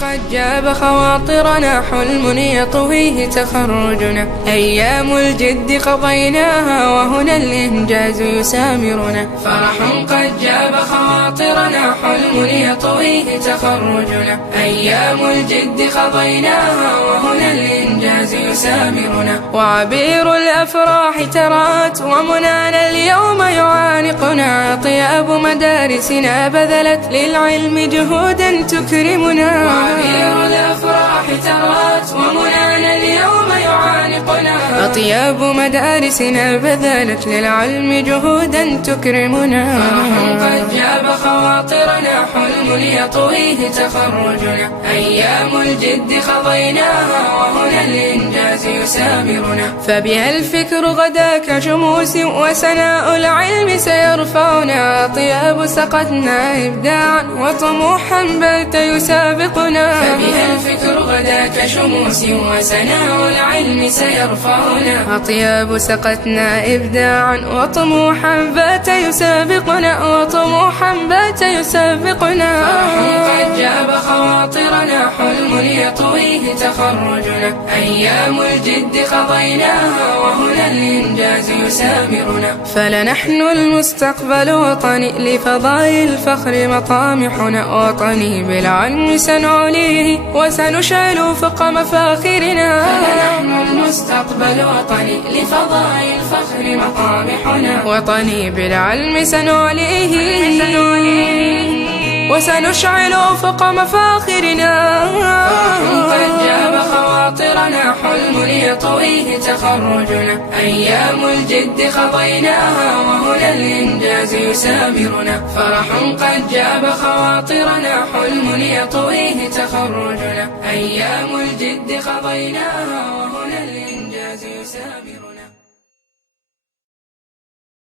قد جاب خواطرنا حلم يطويه تخرجنا، أيام الجد قضيناها وهنا الإنجاز يسامرنا. فرح قد جاب خواطرنا حلم يطويه تخرجنا، أيام الجد قضيناها وهنا الإنجاز يسامرنا. وعبير الأفراح ترات ومنانا اليوم يعانقنا، طياب مدارسنا بذلت للعلم جهودا تكرمنا. وعبير الأفراح ترات ومنانا اليوم يعانقنا، أطياب مدارسنا بذلت للعلم جهودا تكرمنا. فرح قد جاب خواطرنا حلم يطويه تخرجنا، أيام الجد قضيناها وهنا الإنجاز يسامرنا. فبها الفكر غدا كشموس وسناء العلم سيرفعنا، طياب سقتنا إبداعا وطموحا بات يسابقنا. فبها الفكر غدا كشموس وسناء العلم سيرفعنا، أطياب سقتنا إبداعا وطموحا بات يسابقنا، وطموحا بات يسابقنا. قد جاب خواطرنا حلم يطويه تخرجنا، أيام الجد قضيناها وهنا الإنجاز يسامرنا. فلنحن المستقبل وطني لفضاء الفخر مطامحنا، وطني بالعلم سنعليه وسنشعل فوق مفاخرنا. فلنحن المستقبل وطني لفضاء الفخر مطامحنا، وطني بالعلم سنعليه وسنشعل فوق مفاخرنا. قد جاب خواطرنا حلم يطويه تخرجنا، أيام الجد قضيناها وهنا الإنجاز يسامرنا. فرح قد جاب خواطرنا حلم يطويه تخرجنا، أيام الجد قضيناها وهنا الإنجاز يسامرنا.